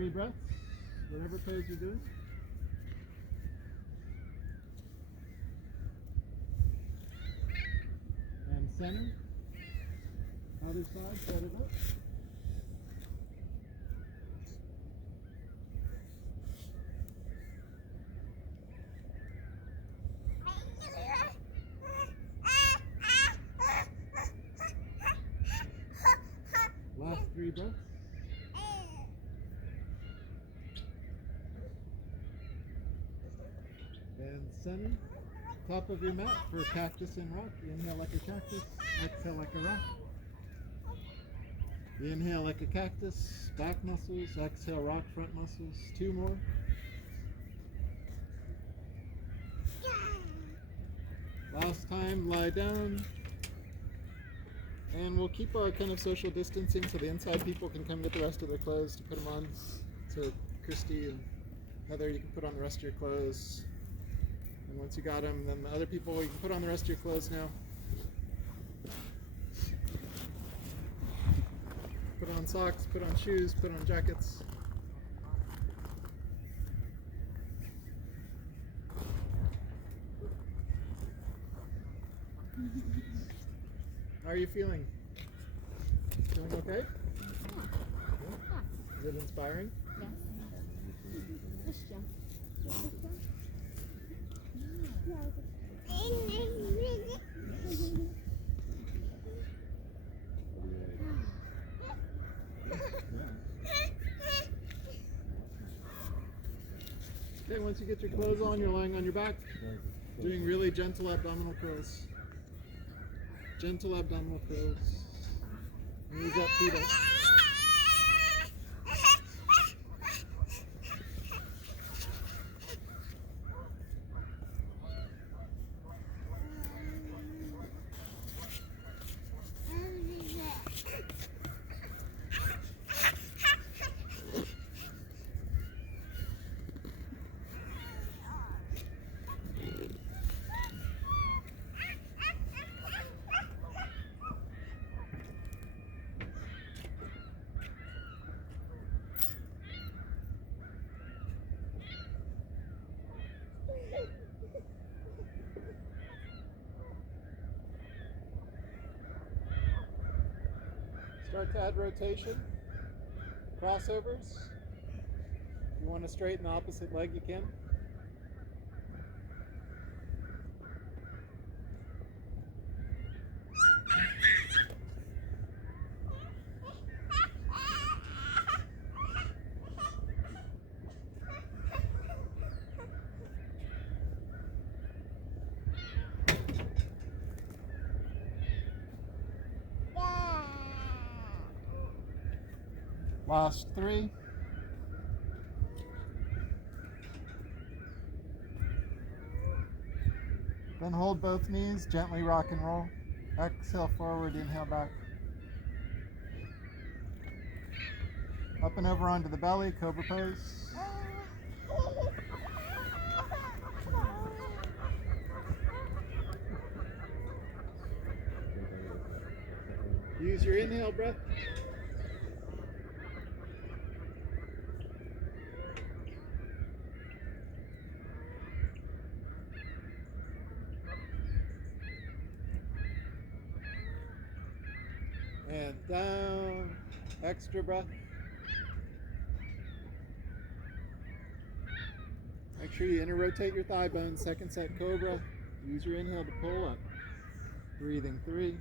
3 breaths, whatever pose you're doing. And center. Other side, set it up. Last 3 breaths. And center. Top of your mat for cactus and rock. Inhale like a cactus, exhale like a rock. Inhale like a cactus, back muscles, exhale rock, front muscles. 2 more. Last time, lie down. And we'll keep our kind of social distancing so the inside people can come get the rest of their clothes to put them on. So Christy and Heather, you can put on the rest of your clothes. And once you got them, then the other people, you can put on the rest of your clothes now. Put on socks, put on shoes, put on jackets. How are you feeling? Feeling okay? Is it inspiring? Okay, once you get your clothes on, you're lying on your back, doing really gentle abdominal curls. Gentle abdominal curls. Knees up, feet up. Start to add rotation, crossovers. If you want to straighten the opposite leg, you can. Last 3. Then hold both knees, gently rock and roll. Exhale forward, inhale back. Up and over onto the belly, cobra pose. Use your inhale breath. And down, extra breath. Make sure you inter-rotate your thigh bones. Second set cobra. Use your inhale to pull up. Breathing 3,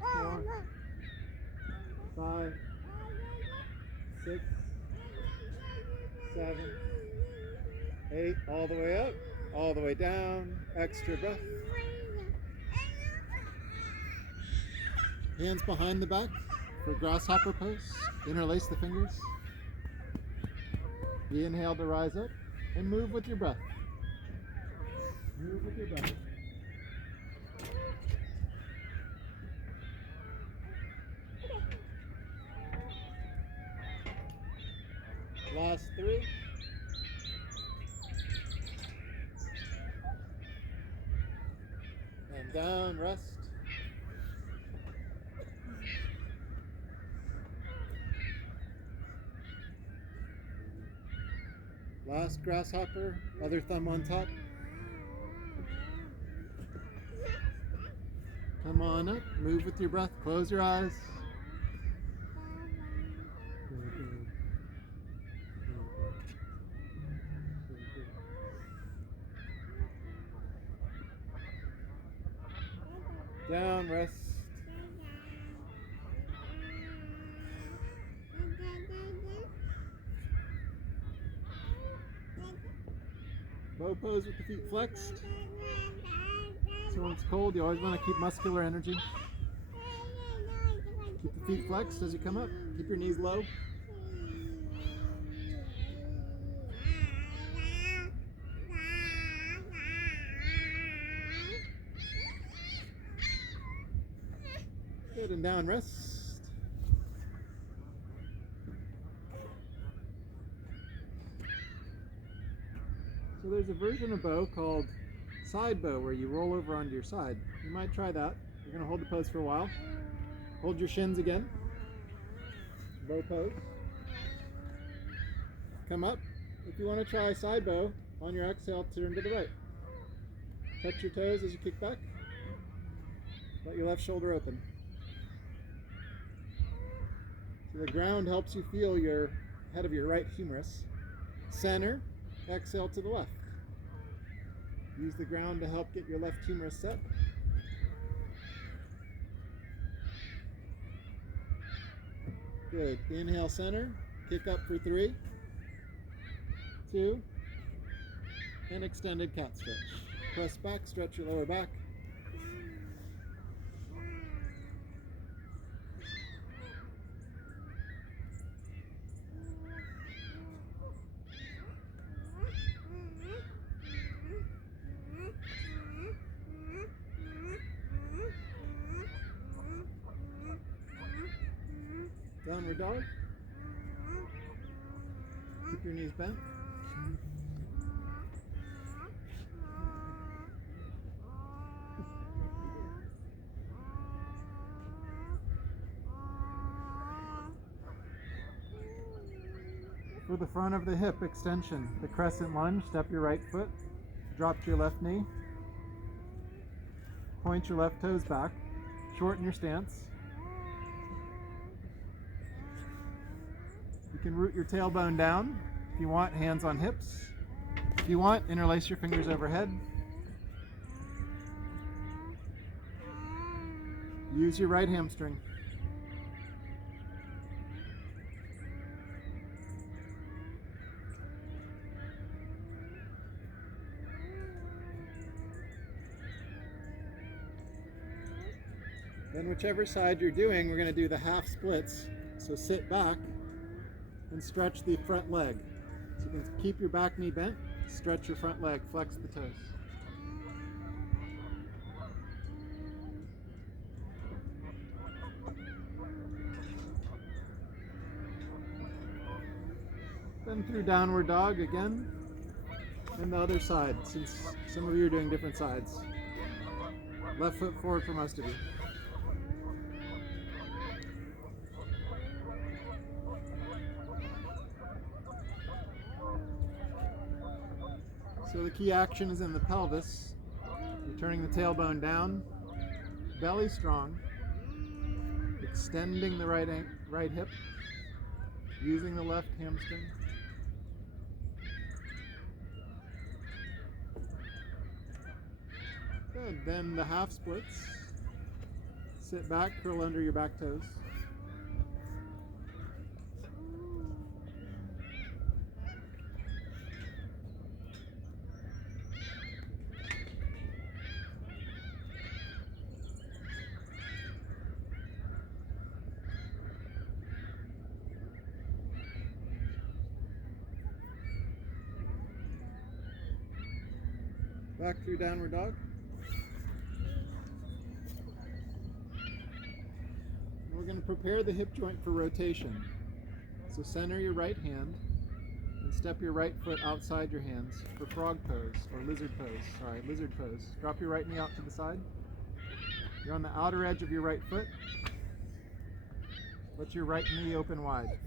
4, 5, 6, 7, 8. All the way up, all the way down. Extra breath. Hands behind the back for grasshopper pose. Interlace the fingers. Inhale to rise up and move with your breath. Move with your breath. Last 3. And down, rest. Last grasshopper, other thumb on top. Come on up, move with your breath, close your eyes. Down, rest. Bow pose with the feet flexed. So when it's cold, you always want to keep muscular energy. Keep the feet flexed as you come up. Keep your knees low. Good, and down, rest. So there's a version of bow called side bow where you roll over onto your side. You might try that. You're going to hold the pose for a while. Hold your shins again. Bow pose. Come up. If you want to try side bow, on your exhale, turn to the right. Touch your toes as you kick back. Let your left shoulder open. So the ground helps you feel your head of your right humerus. Center. Exhale to the left. Use the ground to help get your left humerus set. Good. Inhale, center. Kick up for 3, 2, and extended cat stretch. Press back, stretch your lower back. Downward dog. Keep your knees bent. For the front of the hip extension, the crescent lunge, step your right foot, drop to your left knee, point your left toes back, shorten your stance. You can root your tailbone down. If you want, hands on hips. If you want, interlace your fingers overhead. Use your right hamstring. Then whichever side you're doing, we're going to do the half splits. So sit back and stretch the front leg. So you can keep your back knee bent, stretch your front leg, flex the toes. Then through downward dog again, and the other side, since some of you are doing different sides. Left foot forward for most of you. So the key action is in the pelvis. You're turning the tailbone down, belly strong, extending the right hip, using the left hamstring. Good. Then the half splits. Sit back, curl under your back toes. Back through downward dog. We're going to prepare the hip joint for rotation. So center your right hand and step your right foot outside your hands for frog pose or lizard pose. Lizard pose. Drop your right knee out to the side. You're on the outer edge of your right foot. Let your right knee open wide.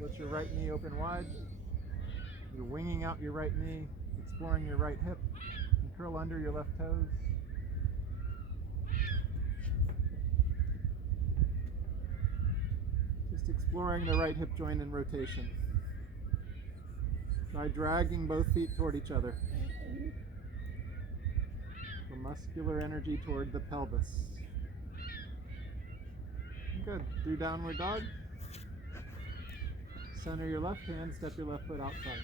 Let your right knee open wide. You're winging out your right knee, exploring your right hip, and curl under your left toes. Just exploring the right hip joint in rotation. Try dragging both feet toward each other. The muscular energy toward the pelvis. Good. Do downward dog. Center your left hand, step your left foot outside.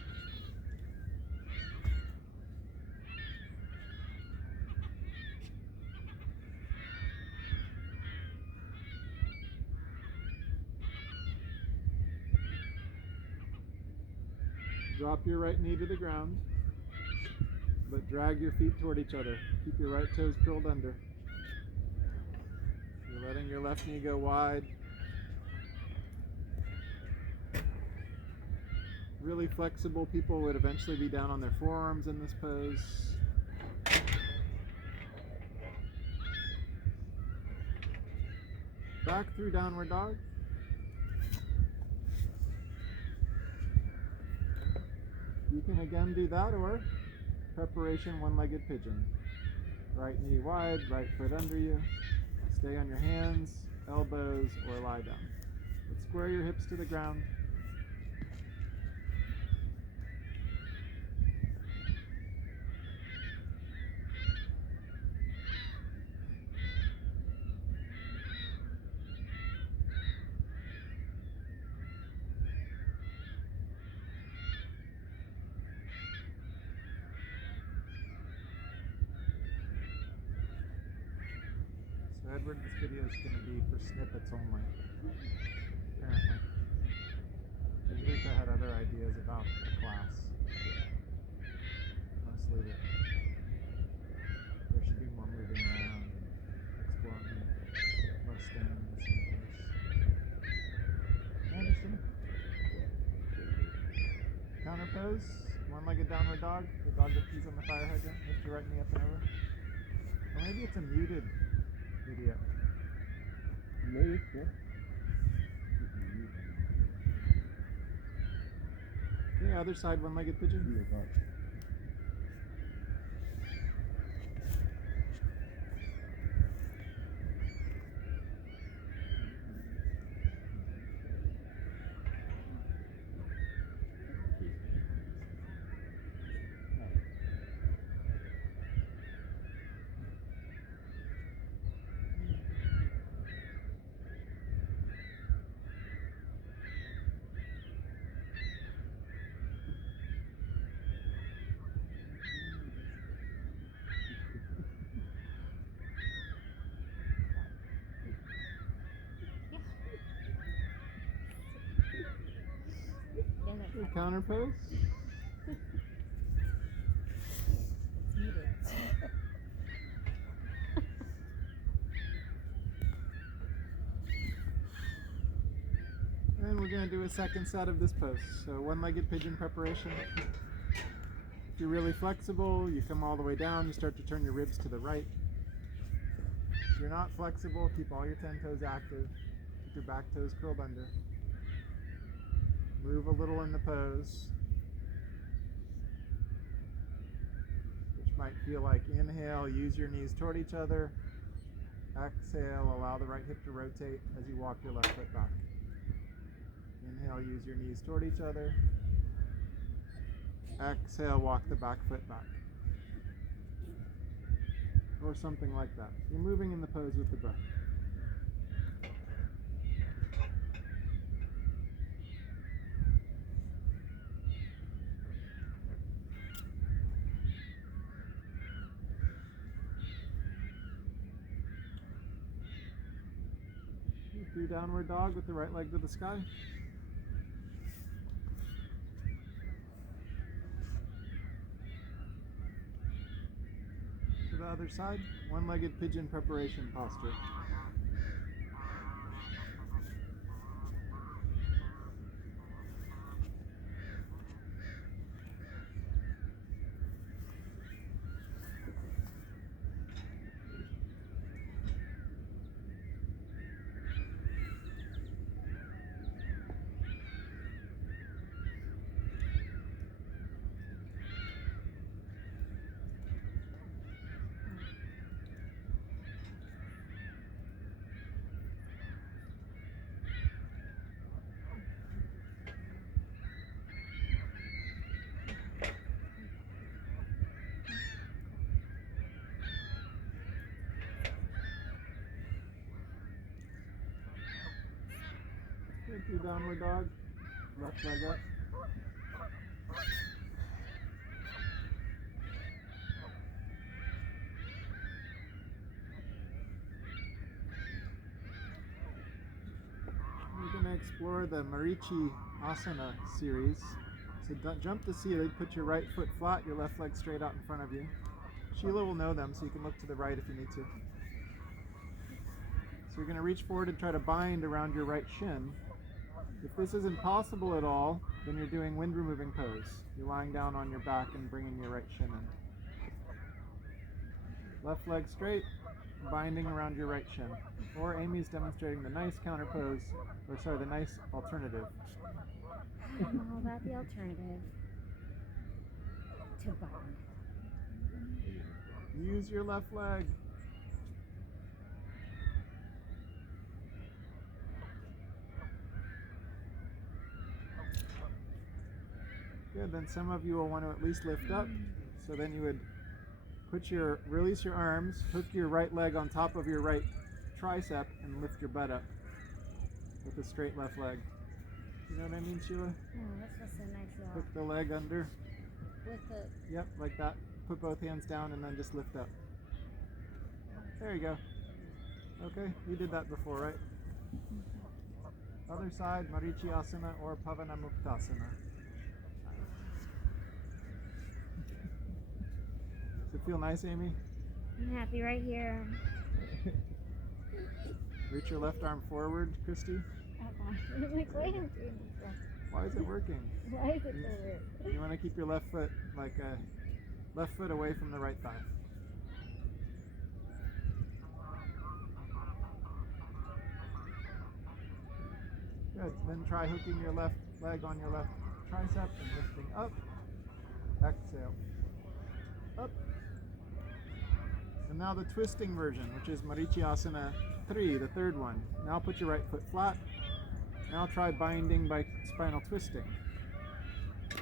Drop your right knee to the ground, but drag your feet toward each other. Keep your right toes curled under. You're letting your left knee go wide. Really flexible people would eventually be down on their forearms in this pose. Back through downward dog. You can again do that, or preparation one-legged pigeon. Right knee wide, right foot under you. Stay on your hands, elbows, or lie down. But square your hips to the ground. Edward, this video is going to be for snippets only, apparently. Rita had other ideas about the class. Mostly that there should be more moving around and exploring, less standing in the same place. I understand. Counter pose, one-legged downward dog, the dog that pees on the fire hydrant. Lift your right knee up and over. Or maybe it's a muted video. Maybe, yeah. Okay, other side, one-legged pigeon. Counter pose. It's muted. And we're going to do a second set of this pose. So one-legged pigeon preparation. If you're really flexible, you come all the way down, you start to turn your ribs to the right. If you're not flexible, keep all your 10 toes active. Keep your back toes curled under. Move a little in the pose, which might feel like inhale, use your knees toward each other. Exhale, allow the right hip to rotate as you walk your left foot back. Inhale, use your knees toward each other. Exhale, walk the back foot back. Or something like that. You're moving in the pose with the breath. Do downward dog with the right leg to the sky. To the other side, one-legged pigeon preparation posture. Good, do downward dog. Left leg up. We're going to explore the Marichi Asana series. So jump to seated, put your right foot flat, your left leg straight out in front of you. Sheila will know them, so you can look to the right if you need to. So you're going to reach forward and try to bind around your right shin. If this isn't possible at all, then you're doing wind removing pose. You're lying down on your back and bringing your right shin in. Left leg straight, binding around your right shin. Or Amy's demonstrating the nice counter pose, or sorry, the nice alternative. I don't know about the alternative. To bind. Use your left leg. Good, then some of you will want to at least lift up. So then you would release your arms, hook your right leg on top of your right tricep and lift your butt up with a straight left leg. You know what I mean, Sheila? Oh, that's just a nice little. Hook the leg under. With the. Yep, like that. Put both hands down and then just lift up. There you go. Okay, you did that before, right? Other side, Marichi Asana or Pavanamuktasana. Does it feel nice, Amy? I'm happy right here. Reach your left arm forward, Christy. I'm like, wait, I'm doing this stuff. Why is it working? Why is it so weird? You want to keep your left foot left foot away from the right thigh. Good. Then try hooking your left leg on your left tricep and lifting up. Exhale. Up. And now the twisting version, which is Marichi Asana 3, the third one. Now put your right foot flat. Now try binding by spinal twisting.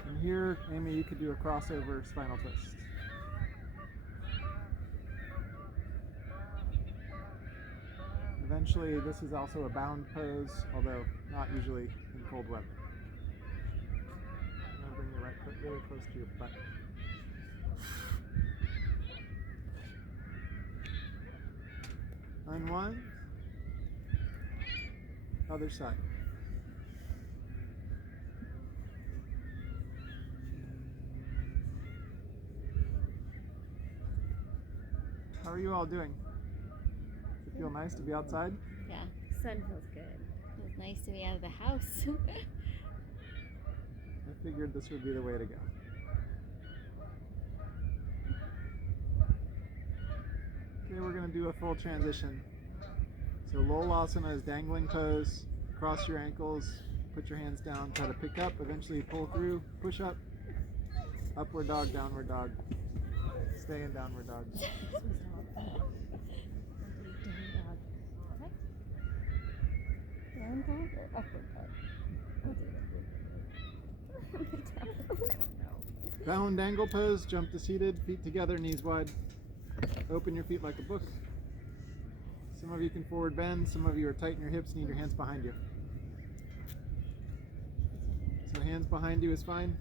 And here, Amy, you could do a crossover spinal twist. Eventually, this is also a bound pose, although not usually in cold weather. Now bring your right foot really close to your butt. Unwind. Other side. How are you all doing? Does it feel nice to be outside? Yeah, sun feels good. It was nice to be out of the house. I figured this would be the way to go. Okay, we're going to do a full transition. So Lolasana is dangling pose. Cross your ankles, put your hands down, try to pick up, eventually pull through, push up, upward dog, downward dog. Stay in downward dog. Down dog or upward dog? I don't know. Bound angle pose, jump to seated, feet together, knees wide. Open your feet like a book. Some of you can forward bend, some of you are tight in your hips, need your hands behind you. So hands behind you is fine.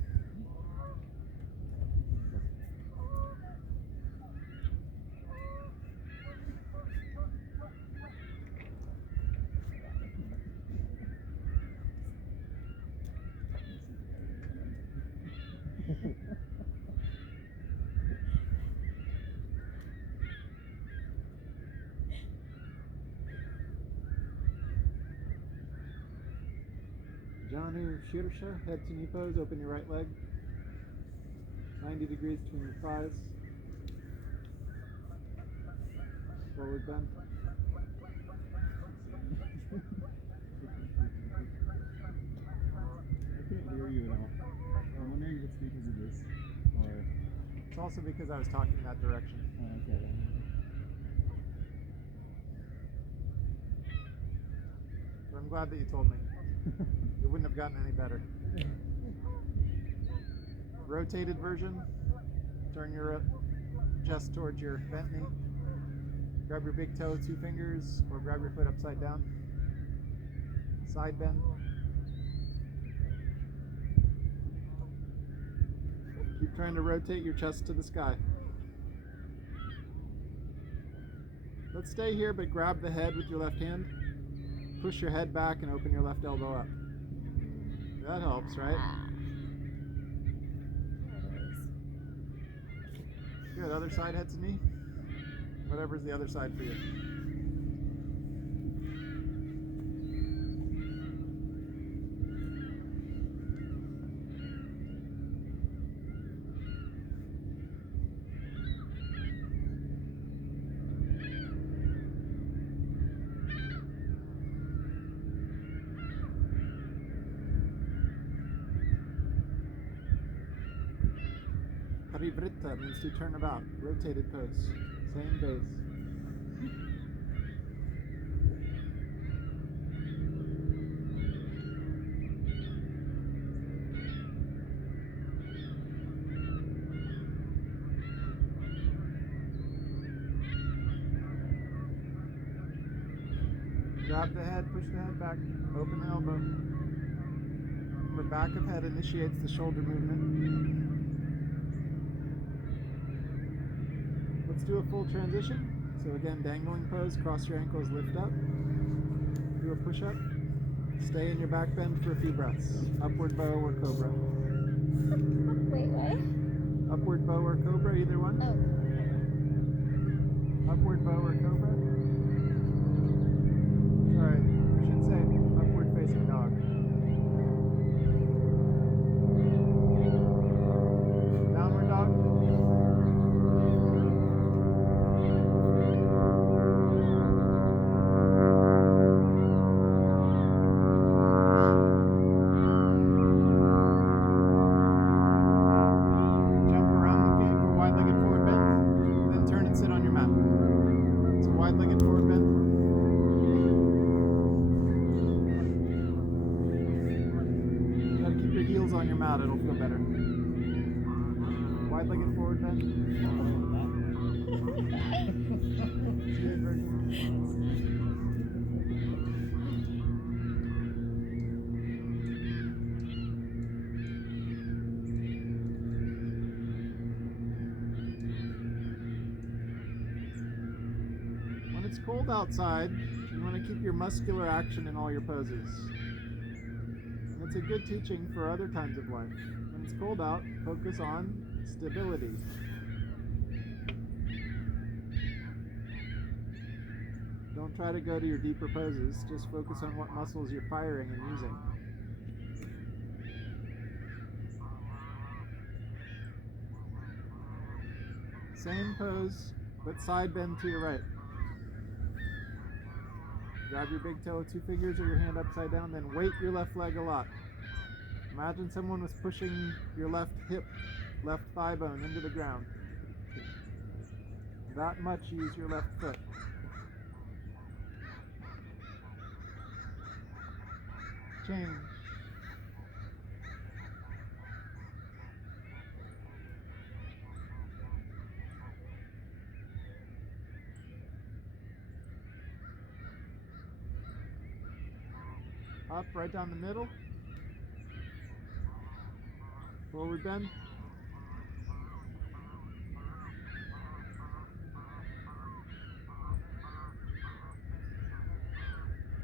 Janu Shirsha, head to knee pose, open your right leg. 90 degrees between your thighs. Forward bend. I can't hear you at all. I'm wondering if it's because of this or. It's also because I was talking in that direction. Oh, okay. But I'm glad that you told me. It wouldn't have gotten any better. Rotated version. Turn your chest towards your bent knee. Grab your big toe, 2 fingers, or grab your foot upside down. Side bend. Keep trying to rotate your chest to the sky. Let's stay here, but grab the head with your left hand. Push your head back and open your left elbow up. That helps, right? Good. Other side, head to knee. Whatever's the other side for you. Parivritta means to turn about, rotated pose, same base. Grab the head, push the head back, open the elbow. Remember, back of head initiates the shoulder movement. Let's do a full transition. So again, dangling pose, cross your ankles, lift up. Do a push-up. Stay in your back bend for a few breaths. Upward bow or cobra. Wait, what? Upward bow or cobra, either one. Oh. Upward bow or cobra. Sorry, I should say upward facing dog. Downward dog. Jump around the feet for wide-legged forward bend, then turn and sit on your mat. So wide-legged forward bend. Gotta keep your heels on your mat, it'll feel better. Wide-legged forward bend. Seated version. When it's cold outside, you want to keep your muscular action in all your poses. And it's a good teaching for other times of life. When it's cold out, focus on stability. Don't try to go to your deeper poses, just focus on what muscles you're firing and using. Same pose, but side bend to your right. Grab your big toe with 2 fingers or your hand upside down, then weight your left leg a lot. Imagine someone was pushing your left hip, left thigh bone into the ground. That much use your left foot. Change. Up, right down the middle. Forward bend.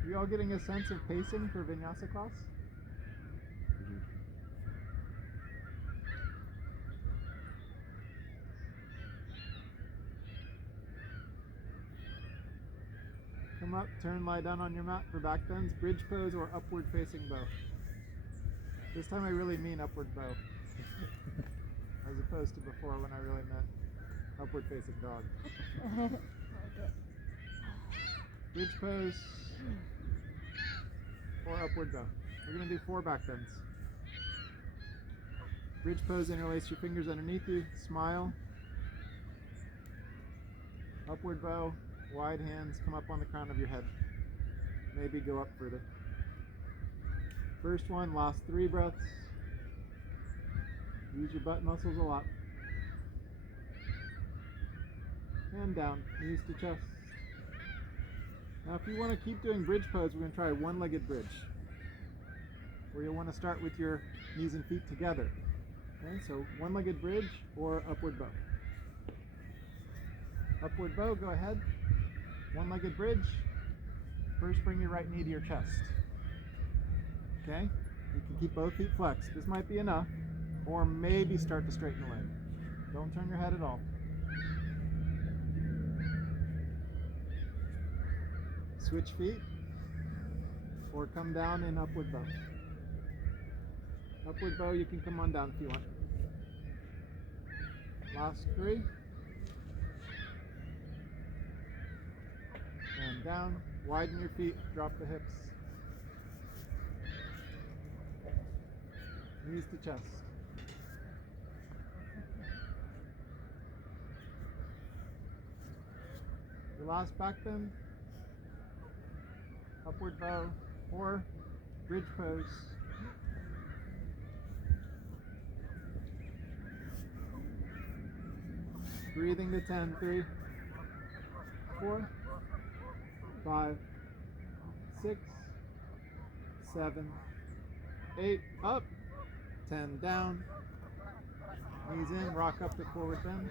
Are you all getting a sense of pacing for vinyasa class? Come up, turn, lie down on your mat for back bends, bridge pose, or upward facing bow. This time I really mean upward bow, as opposed to before when I really meant upward facing dog. Bridge pose, or upward bow. We're going to do 4 back bends. Bridge pose, interlace your fingers underneath you, smile. Upward bow, wide hands, come up on the crown of your head. Maybe go up further. First one, last 3 breaths. Use your butt muscles a lot. And down, knees to chest. Now if you want to keep doing bridge pose, we're going to try a one-legged bridge, where you'll want to start with your knees and feet together. Okay, so one-legged bridge or upward bow. Upward bow, go ahead. One-legged bridge. First, bring your right knee to your chest. Okay? You can keep both feet flexed. This might be enough. Or maybe start to straighten the leg. Don't turn your head at all. Switch feet. Or come down in upward bow. Upward bow, you can come on down if you want. Last 3. And down. Widen your feet. Drop the hips. Knees to chest. Your last back bend. Upward bow or bridge pose. Breathing to 10. 3, 4, 5, 6, 7, 8. Up. 10 down. Knees in. Rock up to forward bend.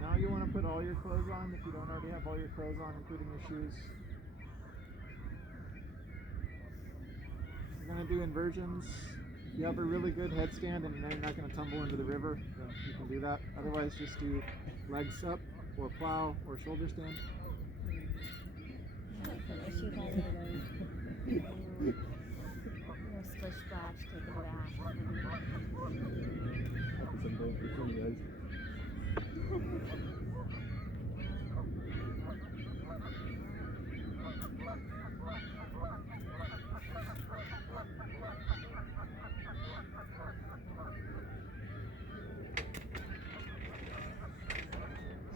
Now you want to put all your clothes on if you don't already have all your clothes on, including your shoes. You're going to do inversions. If you have a really good headstand and you know you're not going to tumble into the river, then you can do that. Otherwise, just do legs up or plow or shoulder stand. She has a little splish splash, take a bath. Happy some going for some guys.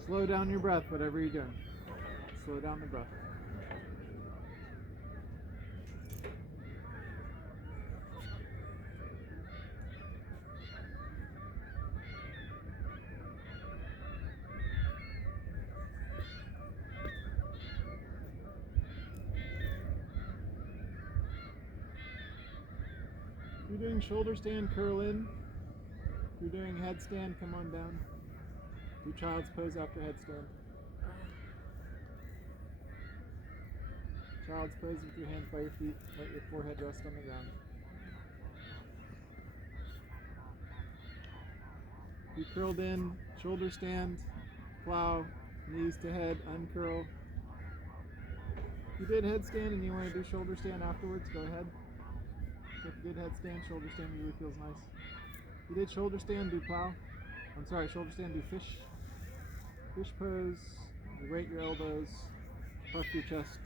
Slow down your breath, whatever you're doing. Slow down the breath. If you're doing shoulder stand, curl in. If you're doing headstand, come on down. Do child's pose after headstand. Child's pose with your hands by your feet. Let your forehead rest on the ground. If you curled in, shoulder stand, plow, knees to head, uncurl. If you did headstand and you want to do shoulder stand afterwards, go ahead. Take a good headstand. Shoulder stand really feels nice. If you did shoulder stand, do plow. I'm sorry, shoulder stand, do fish. Fish pose. You rate your elbows. Puff your chest.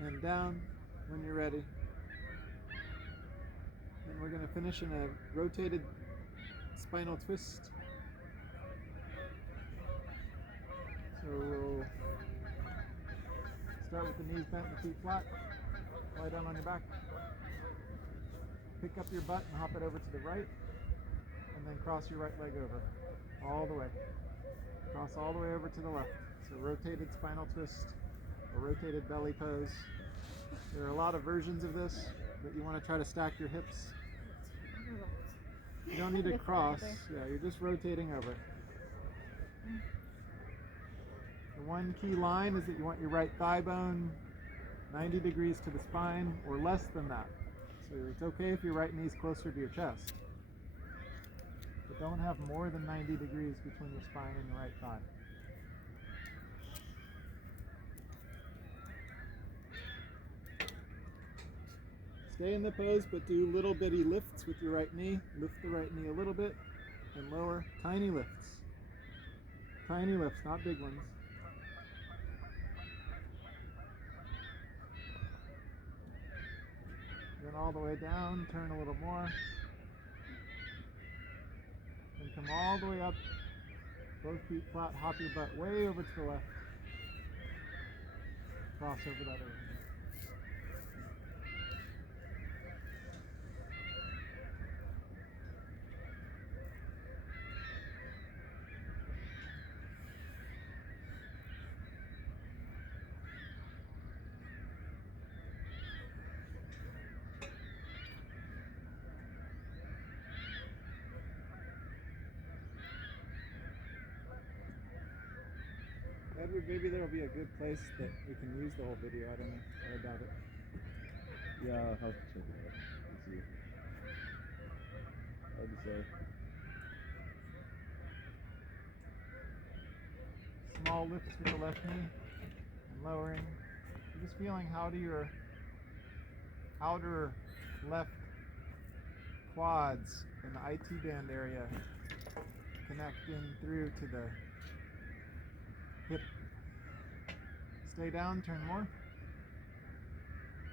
And down when you're ready. And we're going to finish in a rotated spinal twist. So we'll start with the knees bent and the feet flat. Lie down on your back. Pick up your butt and hop it over to the right. And then cross your right leg over. All the way. Cross all the way over to the left. So rotated spinal twist or rotated belly pose. There are a lot of versions of this, but you want to try to stack your hips. You don't need to cross. Yeah, you're just rotating over it. The one key line is that you want your right thigh bone 90 degrees to the spine or less than that. So it's okay if your right knee is closer to your chest. But don't have more than 90 degrees between your spine and your right thigh. Stay in the pose, but do little bitty lifts with your right knee. Lift the right knee a little bit and lower. Tiny lifts. Tiny lifts, not big ones. Then all the way down, turn a little more. And come all the way up Both feet flat, hop your butt way over to the left. Cross over that other way. Edward, maybe there'll be a good place that we can use the whole video. I don't know. I doubt it. Yeah, I'll have to check it out. Let's see. Hard to say. Small lifts with the left knee and lowering. You're just feeling how do your outer left quads in the IT band area connect in through to the hip. Stay down, turn more.